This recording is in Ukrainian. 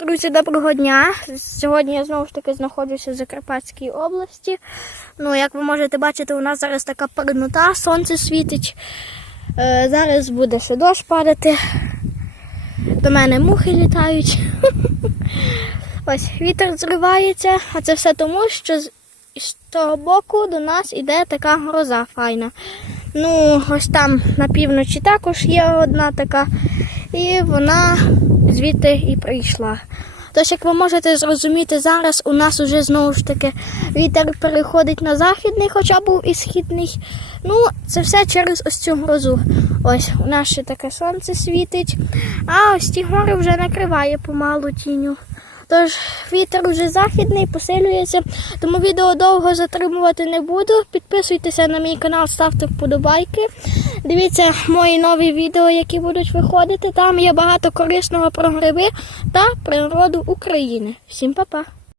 Друзі, доброго дня. Сьогодні я знову ж таки знаходжуся в Закарпатській області. Ну, як ви можете бачити, у нас зараз така переднота, сонце світить. Е, зараз буде ще дощ падати. До мене мухи літають. Ось вітер зривається, а це все тому, що з, того боку до нас іде така гроза файна. Ну, ось там на півночі також є одна така, і вона звідти і прийшла. Тож, як ви можете зрозуміти, зараз у нас уже знову ж таки вітер переходить на західний, хоча був і східний. Ну, це все через ось цю грозу. Ось у нас ще таке сонце світить, а ось ті гори вже накриває помалу тінню. Тож вітер уже західний, посилюється, тому відео довго затримувати не буду. Підписуйтеся на мій канал, ставте вподобайки. Дивіться мої нові відео, які будуть виходити. Там є багато корисного про гриби та природу України. Всім па-па!